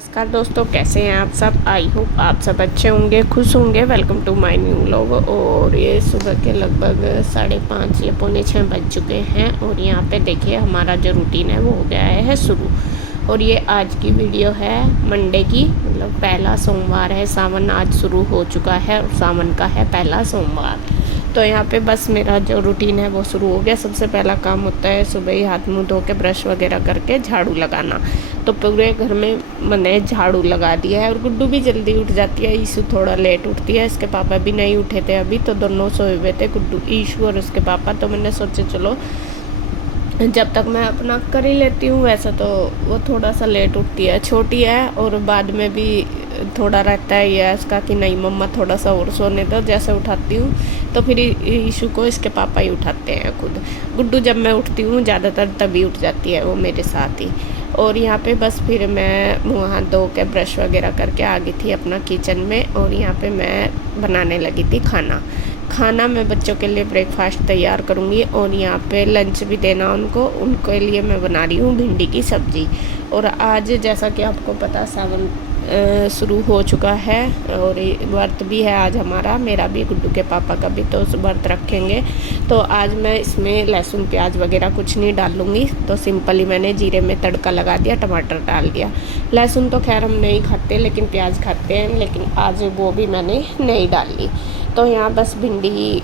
नमस्कार दोस्तों, कैसे हैं आप सब। आई होप आप सब अच्छे होंगे, खुश होंगे। Welcome to my new vlog. और ये सुबह के लगभग 5:30 या पौने 6 बज चुके हैं। और यहाँ पे देखिए हमारा जो रूटीन है वो हो गया है शुरू। और ये आज की वीडियो है मंडे की, मतलब पहला सोमवार है। सावन आज शुरू हो चुका है और सावन का है पहला सोमवार। तो यहाँ पे बस मेरा जो रूटीन है वो शुरू हो गया। सबसे पहला काम होता है सुबह ही हाथ मुंह धो के ब्रश वगैरह करके झाड़ू लगाना। तो पूरे घर में मैंने झाड़ू लगा दिया है। और गुड्डू भी जल्दी उठ जाती है, ईशू थोड़ा लेट उठती है। इसके पापा भी नहीं उठे थे अभी, तो दोनों सोए हुए थे, गुड्डू, ईशू और उसके पापा। तो मैंने सोचा चलो जब तक मैं अपना कर ही लेती हूँ। वैसे तो वो थोड़ा सा लेट उठती है, छोटी है, और बाद में भी थोड़ा रहता है ये इसका कि नहीं मम्मा थोड़ा सा और सोने दो। जैसे उठाती हूँ तो फिर ईशू को इसके पापा ही उठाते हैं खुद। गुड्डू जब मैं उठती हूँ ज़्यादातर तभी उठ जाती है वो मेरे साथ ही। और यहाँ पे बस फिर मैं मुँह हाथ धो के ब्रश वगैरह करके आ गई थी अपना किचन में। और यहाँ पे मैं बनाने लगी थी खाना मैं बच्चों के लिए ब्रेकफास्ट तैयार करूँगी। और यहाँ पे लंच भी देना उनके लिए मैं बना रही हूँ भिंडी की सब्ज़ी। और आज जैसा कि आपको पता सावन शुरू हो चुका है और व्रत भी है आज हमारा, मेरा भी, गुड्डू के पापा का भी। तो व्रत रखेंगे। तो आज मैं इसमें लहसुन प्याज वगैरह कुछ नहीं डालूँगी। तो सिंपली मैंने जीरे में तड़का लगा दिया, टमाटर डाल दिया। लहसुन तो खैर हम नहीं खाते लेकिन प्याज खाते हैं, लेकिन आज वो भी मैंने नहीं डाली। तो यहाँ बस भिंडी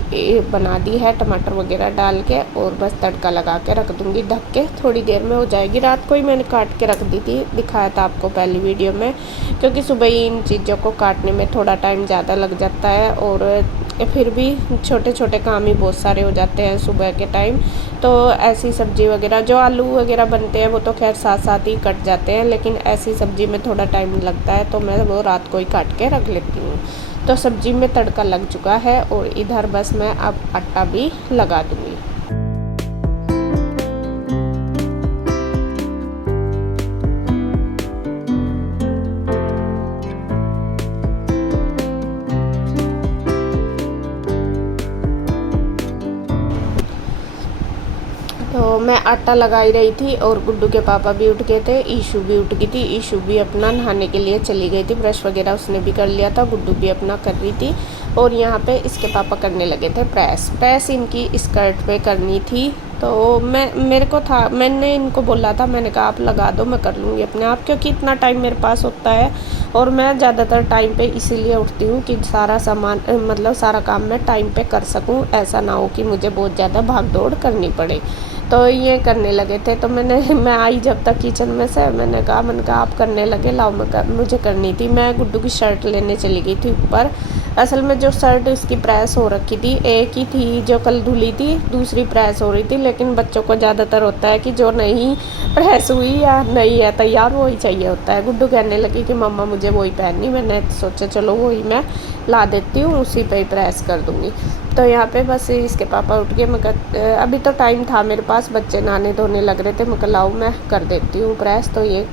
बना दी है टमाटर वगैरह डाल के, और बस तड़का लगा के रख दूँगी ढक के। थोड़ी देर में हो जाएगी। रात को ही मैंने काट के रख दी थी, दिखाया था आपको पहली वीडियो में, क्योंकि सुबह ही इन चीज़ों को काटने में थोड़ा टाइम ज़्यादा लग जाता है। और फिर भी छोटे छोटे काम ही बहुत सारे हो जाते हैं सुबह के टाइम। तो ऐसी सब्ज़ी वगैरह जो आलू वगैरह बनते हैं वो तो खैर साथ साथ ही कट जाते हैं, लेकिन ऐसी सब्ज़ी में थोड़ा टाइम लगता है, तो मैं वो रात को ही काट के रख लेती हूँ। तो सब्ज़ी में तड़का लग चुका है और इधर बस मैं अब आटा भी लगा दूँगी। तो मैं आटा लगा ही रही थी और गुड्डू के पापा भी उठ गए थे, ईशू भी उठ गई थी। ईशू भी अपना नहाने के लिए चली गई थी, ब्रश वगैरह उसने भी कर लिया था, गुड्डू भी अपना कर रही थी। और यहाँ पे इसके पापा करने लगे थे प्रेस इनकी स्कर्ट पे करनी थी। तो मेरे को था, मैंने इनको बोला था, मैंने कहा आप लगा दो, मैं कर लूँगी अपने आप, क्योंकि इतना टाइम मेरे पास होता है। और मैं ज़्यादातर टाइम पे इसीलिए उठती हूँ कि सारा सामान मतलब सारा काम मैं टाइम पे कर सकूँ, ऐसा ना हो कि मुझे बहुत ज़्यादा भाग दौड़ करनी पड़े। तो ये करने लगे थे। तो मैं आई जब तक किचन में से, मैंने कहा आप करने लगे, लाओ मुझे करनी थी। मैं गुड्डू की शर्ट लेने चली गई थी ऊपर। असल में जो शर्ट इसकी प्रेस हो रखी थी, एक ही थी जो कल धुली थी, दूसरी प्रेस हो रही थी। लेकिन बच्चों को ज़्यादातर होता है कि जो नहीं प्रेस हुई या नहीं है तैयार वही चाहिए होता है। गुड्डू कहने लगी कि मम्मा मुझे वही पहननी। मैंने सोचा चलो वही मैं ला देती हूँ, उसी पे ही प्रेस कर दूँगी। तो यहाँ पे बस इसके पापा उठ गए। मैं अभी तो टाइम था मेरे पास, बच्चे नहाने धोने लग रहे थे, मैं लाऊं मैं कर देती हूँ प्रेस। तो ये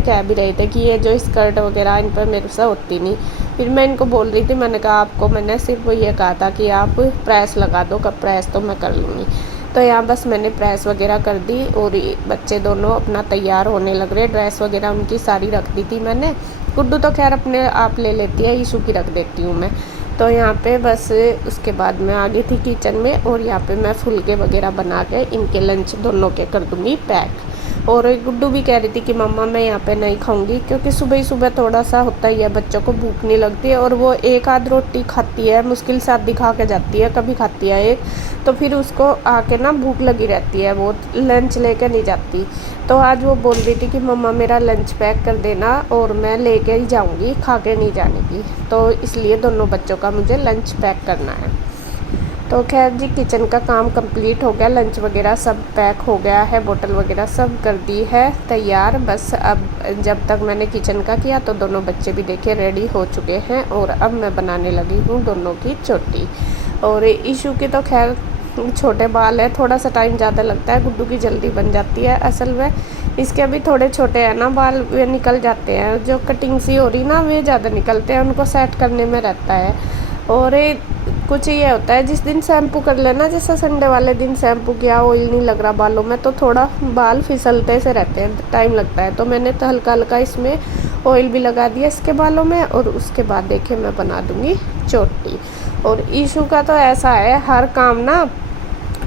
कह भी रहे थे कि ये जो स्कर्ट वगैरह इन पर मेरे से होती नहीं। फिर मैं इनको बोल रही थी, मैंने कहा आपको मैंने सिर्फ ये कहा था कि आप प्रेस लगा दो, कब प्रेस तो मैं कर लूँगी। तो यहाँ बस मैंने प्रेस वगैरह कर दी और बच्चे दोनों अपना तैयार होने लग रहे। ड्रेस वगैरह उनकी सारी रख दी थी मैंने। गुड्डू तो खैर अपने आप ले लेती है, ईशू की रख देती हूँ मैं। तो यहाँ पे बस उसके बाद मैं आ गई थी किचन में। और यहाँ पे मैं फुलके वगैरह बना के इनके लंच दोनों के कर दूँगी पैक। और गुड्डू भी कह रही थी कि मम्मा मैं यहाँ पे नहीं खाऊंगी, क्योंकि सुबह ही सुबह थोड़ा सा होता ही है, बच्चों को भूख नहीं लगती है। और वो एक आध रोटी खाती है, मुश्किल से आधी खा के जाती है, कभी खाती है एक। तो फिर उसको आके ना भूख लगी रहती है, वो लंच लेकर नहीं जाती। तो आज वो बोल रही थी कि मम्मा मेरा लंच पैक कर देना और मैं लेके ही जाऊँगी, खा के नहीं जाने की। तो इसलिए दोनों बच्चों का मुझे लंच पैक करना है। तो खैर जी किचन का काम कंप्लीट हो गया, लंच वगैरह सब पैक हो गया है, बोतल वगैरह सब कर दी है तैयार। बस अब जब तक मैंने किचन का किया तो दोनों बच्चे भी देखे रेडी हो चुके हैं। और अब मैं बनाने लगी हूँ दोनों की चोटी। और ईशू की तो खैर छोटे बाल है, थोड़ा सा टाइम ज़्यादा लगता है, गुड्डू की जल्दी बन जाती है। असल में इसके अभी थोड़े छोटे हैं ना बाल, वे निकल जाते हैं, जो कटिंग सी हो रही ना वे ज़्यादा निकलते हैं, उनको सेट करने में रहता है। और कुछ ये होता है जिस दिन शैम्पू कर लेना, जैसे संडे वाले दिन शैम्पू किया, ऑयल नहीं लग रहा बालों में, तो थोड़ा बाल फिसलते से रहते हैं, टाइम लगता है। तो मैंने तो हल्का हल्का इसमें ऑयल भी लगा दिया इसके बालों में। और उसके बाद देखिए मैं बना दूँगी चोटी। और ईशू का तो ऐसा है, हर काम ना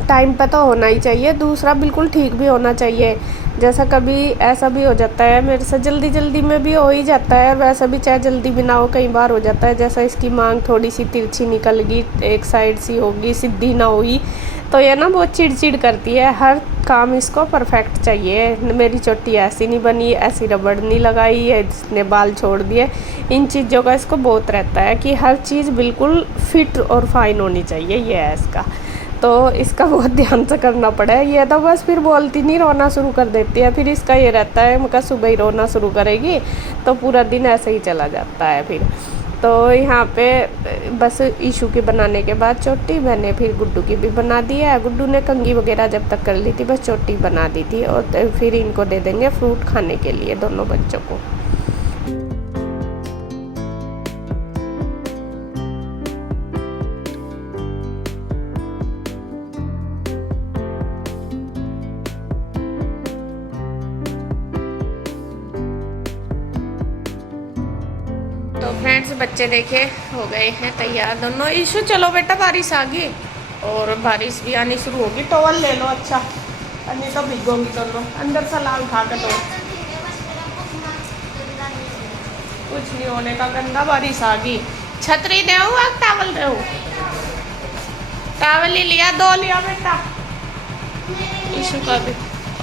टाइम पे तो होना ही चाहिए, दूसरा बिल्कुल ठीक भी होना चाहिए। जैसा कभी ऐसा भी हो जाता है मेरे से, जल्दी जल्दी में भी हो ही जाता है, वैसा भी चाहे जल्दी भी ना हो कई बार हो जाता है। जैसा इसकी मांग थोड़ी सी तिरछी निकल गई, एक साइड सी होगी, सीधी ना हुई, तो ये ना बहुत चिड़चिड़ करती है। हर काम इसको परफेक्ट चाहिए। मेरी चोटी ऐसी नहीं बनी, ऐसी रबड़ नहीं लगाई है, इसने बाल छोड़ दिए, इन चीज़ों का इसको बहुत रहता है कि हर चीज़ बिल्कुल फिट और फाइन होनी चाहिए, ये है इसका। तो इसका बहुत ध्यान से करना पड़ा है। ये तो बस फिर बोलती नहीं, रोना शुरू कर देती है। फिर इसका ये रहता है, मैं सुबह ही रोना शुरू करेगी तो पूरा दिन ऐसे ही चला जाता है फिर। तो यहाँ पे बस ईशू की बनाने के बाद चोटी मैंने फिर गुड्डू की भी बना दी है। गुड्डू ने कंघी वगैरह जब तक कर ली थी, बस चोटी बना दी थी। और फिर इनको दे देंगे फ्रूट खाने के लिए, दोनों बच्चों को। तो फ्रेंड्स बच्चे देखे हो गए हैं तैयार दोनों। ईशु चलो बेटा, बारिश आ गई और बारिश भी आनी शुरू होगी। टॉवल ले लो, अच्छा, नहीं तो भीगोगी दोनों। अंदर सला उठा के दो, कुछ नहीं होने का, गंदा बारिश आ गई। छतरी दे टावल दे, टावल ही लिया, 2 लिया बेटा ईशु का भी।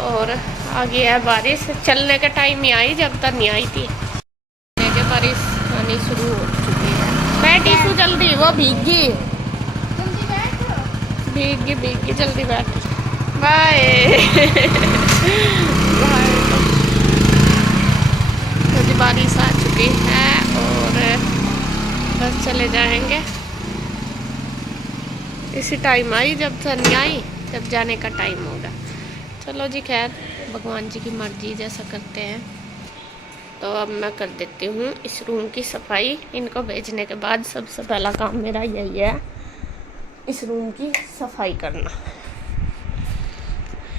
और आ गई है बारिश, चलने के टाइम ही आई, जब तक नहीं आई थी बारिश आनी शुरू हो चुकी है। बैठ ईशु जल्दी, वो भीगी भीगी भीगी, जल्दी बैठ। Bye bye. तो बारिश आ चुकी है और बस चले जाएंगे। इसी टाइम आई, जब नहीं आई जब जाने का टाइम होगा। चलो जी, खैर भगवान जी की मर्जी, जैसा करते हैं। तो अब मैं कर देती हूँ इस रूम की सफाई। इनको भेजने के बाद सबसे पहला काम मेरा यही है, इस रूम की सफाई करना।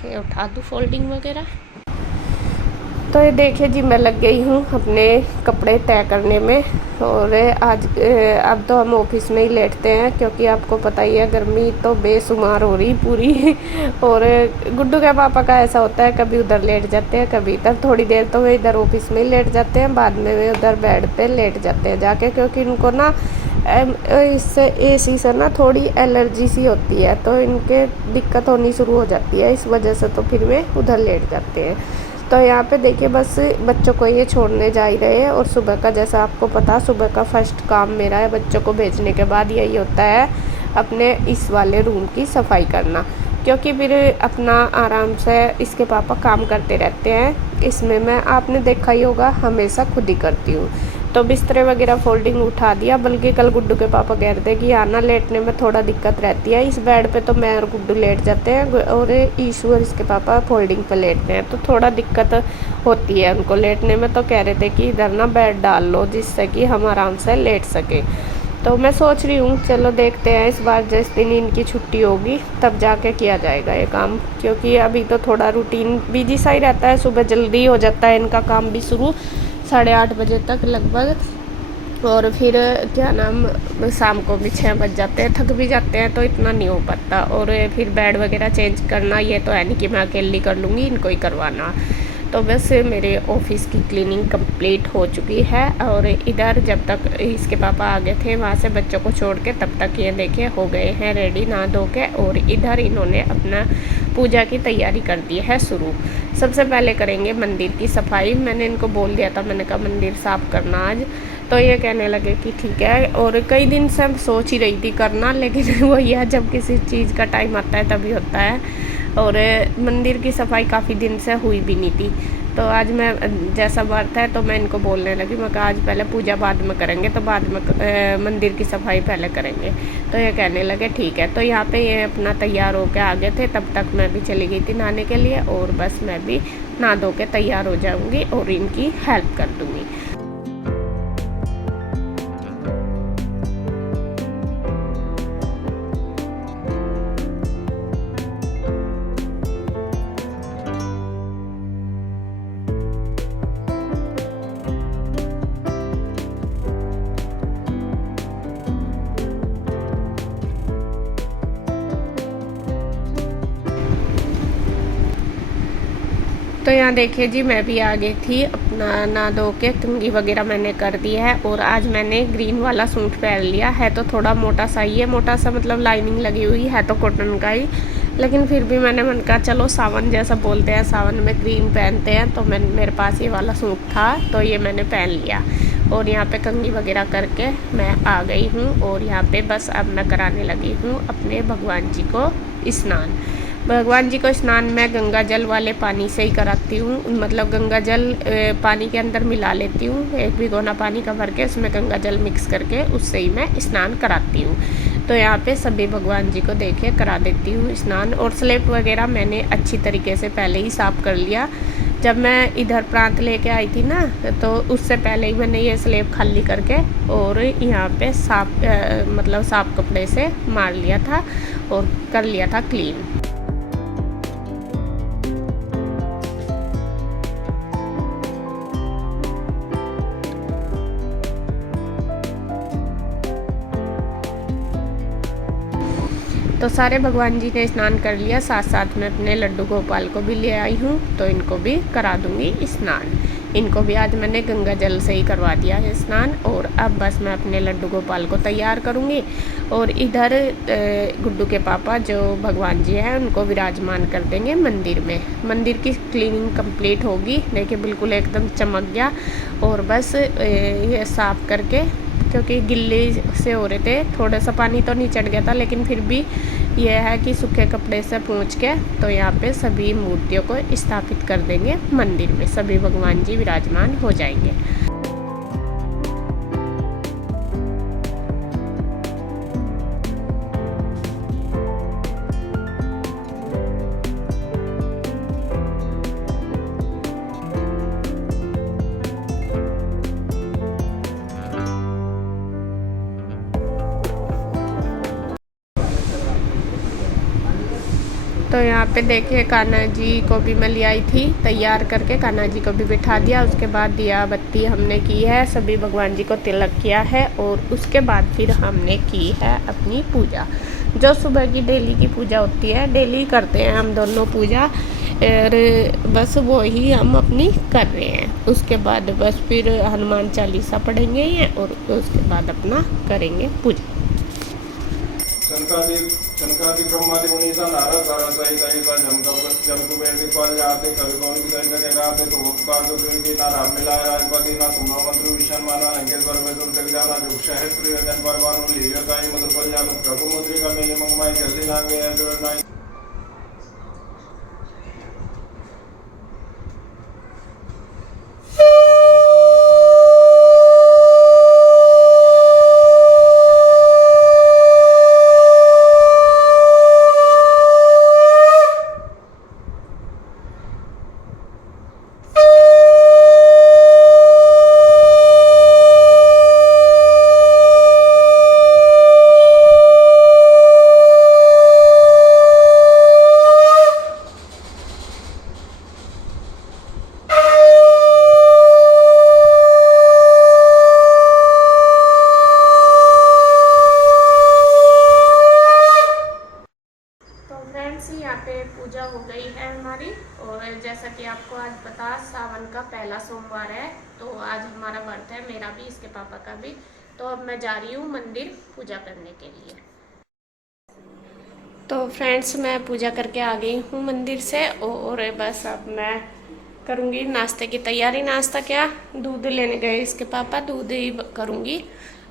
ये उठा दूँ फोल्डिंग वगैरह। तो ये देखिए जी, मैं लग गई हूँ अपने कपड़े तय करने में। और आज अब तो हम ऑफिस में ही लेटते हैं, क्योंकि आपको पता ही है गर्मी तो बेशुमार हो रही पूरी। और गुड्डू के पापा का ऐसा होता है, कभी उधर लेट जाते हैं, कभी इधर। थोड़ी देर तो वे इधर ऑफिस में ही लेट जाते हैं, बाद में वे उधर बेड पे लेट जाते हैं जाके, क्योंकि इनको ना इससे एसी से ना थोड़ी एलर्जी सी होती है, तो इनके दिक्कत होनी शुरू हो जाती है, इस वजह से तो फिर वे उधर लेट जाते हैं। तो यहाँ पे देखिए बस बच्चों को ये छोड़ने जा ही रहे हैं। और सुबह का, जैसा आपको पता, सुबह का फर्स्ट काम मेरा है बच्चों को भेजने के बाद यही होता है, अपने इस वाले रूम की सफाई करना। क्योंकि फिर अपना आराम से इसके पापा काम करते रहते हैं। इसमें मैं, आपने देखा ही होगा, हमेशा खुद ही करती हूँ। तो बिस्तरे वगैरह फोल्डिंग उठा दिया। बल्कि कल गुड्डू के पापा कह रहे थे कि आना लेटने में थोड़ा दिक्कत रहती है, इस बेड पे तो मैं और गुड्डू लेट जाते हैं और ईशू और इसके पापा फोल्डिंग पे लेटते हैं, तो थोड़ा दिक्कत होती है उनको लेटने में। तो कह रहे थे कि इधर ना बेड डाल लो, जिससे कि हम आराम से लेट सकें। तो मैं सोच रही हूँ, चलो देखते हैं इस बार जिस दिन इनकी छुट्टी होगी तब जाके किया जाएगा ये काम। क्योंकि अभी तो थोड़ा रूटीन बिजी सा ही रहता है, सुबह जल्दी हो जाता है इनका काम भी शुरू 8:30 बजे तक लगभग। और फिर क्या नाम, शाम को भी 6 बज जाते हैं, थक भी जाते हैं, तो इतना नहीं हो पाता। और फिर बेड वगैरह चेंज करना, ये तो है नहीं कि मैं अकेली कर लूँगी, इनको ही करवाना। तो बस मेरे ऑफिस की क्लीनिंग कंप्लीट हो चुकी है। और इधर जब तक इसके पापा आ गए थे वहाँ से बच्चों को छोड़ के, तब तक ये देखिए हो गए हैं रेडी नहा धो के। और इधर इन्होंने अपना पूजा की तैयारी कर दी है शुरू। सबसे पहले करेंगे मंदिर की सफाई। मैंने इनको बोल दिया था, मैंने कहा मंदिर साफ़ करना आज। तो ये कहने लगे कि ठीक है। और कई दिन से सोच ही रही थी करना, लेकिन वही है, जब किसी चीज़ का टाइम आता है तभी होता है। और मंदिर की सफाई काफ़ी दिन से हुई भी नहीं थी। तो आज मैं, जैसा व्रत है, तो मैं इनको बोलने लगी, मैं कहा आज पहले पूजा बाद में करेंगे, तो बाद में मंदिर की सफाई पहले करेंगे। तो ये कहने लगे ठीक है। तो यहाँ पे ये अपना तैयार होकर आ गए थे, तब तक मैं भी चली गई थी नहाने के लिए। और बस मैं भी नहा धो के तैयार हो जाऊँगी और इनकी हेल्प कर दूँगी। तो यहाँ देखिए जी, मैं भी आ गई थी, अपना नहा धो के कंघी वगैरह मैंने कर दी है। और आज मैंने ग्रीन वाला सूट पहन लिया है, तो थोड़ा मोटा सा ही है, मोटा सा मतलब लाइनिंग लगी हुई है, तो कॉटन का ही, लेकिन फिर भी मैंने मन कहा चलो सावन जैसा बोलते हैं, सावन में ग्रीन पहनते हैं, तो मेरे पास ये वाला सूट था तो ये मैंने पहन लिया। और यहाँ पे कंघी वगैरह करके मैं आ गई हूँ। और यहाँ पे बस अब मैं कराने लगी हूँ अपने भगवान जी को स्नान। भगवान जी को स्नान मैं गंगा जल वाले पानी से ही कराती हूँ, मतलब गंगा जल पानी के अंदर मिला लेती हूँ, एक भिगोना पानी का भर के उसमें गंगा जल मिक्स करके उससे ही मैं स्नान कराती हूँ। तो यहाँ पे सभी भगवान जी को देखे करा देती हूँ स्नान। और स्लेब वगैरह मैंने अच्छी तरीके से पहले ही साफ़ कर लिया। जब मैं इधर प्रांत लेके आई थी ना, तो उससे पहले ही मैंने ये स्लेब खाली करके और यहाँ पे मतलब साफ कपड़े से मार लिया था और कर लिया था क्लीन। तो सारे भगवान जी ने स्नान कर लिया, साथ साथ में अपने लड्डू गोपाल को भी ले आई हूँ, तो इनको भी करा दूँगी स्नान। इनको भी आज मैंने गंगा जल से ही करवा दिया है स्नान। और अब बस मैं अपने लड्डू गोपाल को तैयार करूँगी। और इधर गुड्डू के पापा जो भगवान जी हैं उनको विराजमान कर देंगे मंदिर में। मंदिर की क्लीनिंग कंप्लीट होगी, देखिए बिल्कुल एकदम चमक गया। और बस ये साफ़ करके, क्योंकि गिल्ले से हो रहे थे, थोड़ा सा पानी तो नहीं चढ़ गया था, लेकिन फिर भी यह है कि सूखे कपड़े से पोंछ के तो यहाँ पे सभी मूर्तियों को स्थापित कर देंगे मंदिर में, सभी भगवान जी विराजमान हो जाएंगे। तो यहाँ पे देखिए कान्हा जी को भी मैं ले आई थी तैयार करके, कान्हा जी को भी बिठा दिया। उसके बाद दिया बत्ती हमने की है, सभी भगवान जी को तिलक किया है। और उसके बाद फिर हमने की है अपनी पूजा, जो सुबह की डेली की पूजा होती है, डेली करते हैं हम दोनों पूजा। और बस वो ही हम अपनी कर रहे हैं। उसके बाद बस फिर हनुमान चालीसा पढ़ेंगे और उसके बाद अपना करेंगे पूजा। शनकादि ब्रह्मादि मुनीसा नारद सारा सहित सहित जमकु बेंदी फल जाते कवि कौन की संख्या के गाते तुम उपकार तो की ना राम मिलाए राजपति ना तुम मंत्र विषण माना लंकेश्वर में तुम जग जाना जो शहर प्रियजन परमाणु लीलताई मधुर फल जानु प्रभु मुद्रिका में मंगमाई जल्दी नागे जो नाई। यहाँ पे पूजा हो गई है हमारी। और जैसा कि आपको आज पता, सावन का पहला सोमवार है, तो आज हमारा व्रत है, मेरा भी, इसके पापा का भी। तो अब मैं जा रही हूँ मंदिर पूजा करने के लिए। तो फ्रेंड्स, मैं पूजा करके आ गई हूँ मंदिर से। और बस अब मैं करूँगी नाश्ते की तैयारी। नाश्ता क्या, दूध लेने गए इसके पापा, दूध ही करूँगी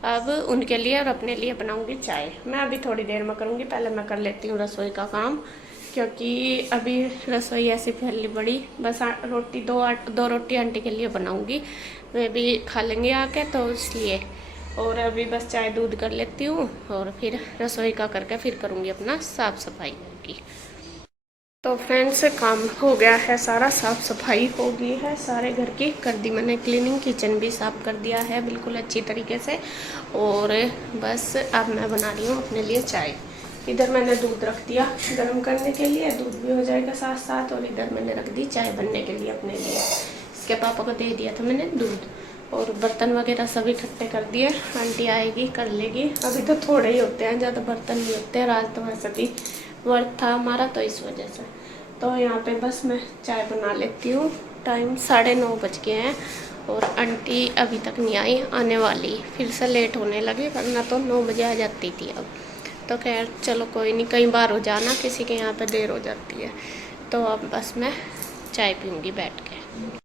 अब उनके लिए, और अपने लिए बनाऊंगी चाय। मैं अभी थोड़ी देर में करूँगी, पहले मैं कर लेती हूँ रसोई का काम, क्योंकि अभी रसोई ऐसी फैली बड़ी। बस रोटी दो रोटी आंटी के लिए बनाऊंगी, वे भी खा लेंगे आके, तो इसलिए। और अभी बस चाय दूध कर लेती हूँ और फिर रसोई का करके फिर करूँगी अपना साफ़ सफाई की। तो फ्रेंड्स, काम हो गया है सारा, साफ़ सफाई हो गई है सारे घर की, कर दी मैंने क्लीनिंग, किचन भी साफ़ कर दिया है बिल्कुल अच्छी तरीके से। और बस अब मैं बना रही हूँ अपने लिए चाय। इधर मैंने दूध रख दिया गर्म करने के लिए, दूध भी हो जाएगा साथ साथ। और इधर मैंने रख दी चाय बनने के लिए अपने लिए, इसके पापा को दे दिया था मैंने दूध। और बर्तन वगैरह सभी इकट्ठे कर दिए, आंटी आएगी कर लेगी। अभी तो थोड़े ही होते हैं, ज़्यादा बर्तन नहीं होते, रात तो वैसे भी व्रत था हमारा, तो इस वजह से। तो यहाँ पे बस मैं चाय बना लेती हूँ। टाइम 9:30 बज गए हैं और आंटी अभी तक नहीं आई, आने वाली, फिर से लेट होने लगी, वरना तो 9 बजे आ जाती थी अब। तो खैर चलो कोई नहीं, कई बार हो जाना किसी के यहाँ पे देर हो जाती है। तो अब बस मैं चाय पीऊँगी बैठ के।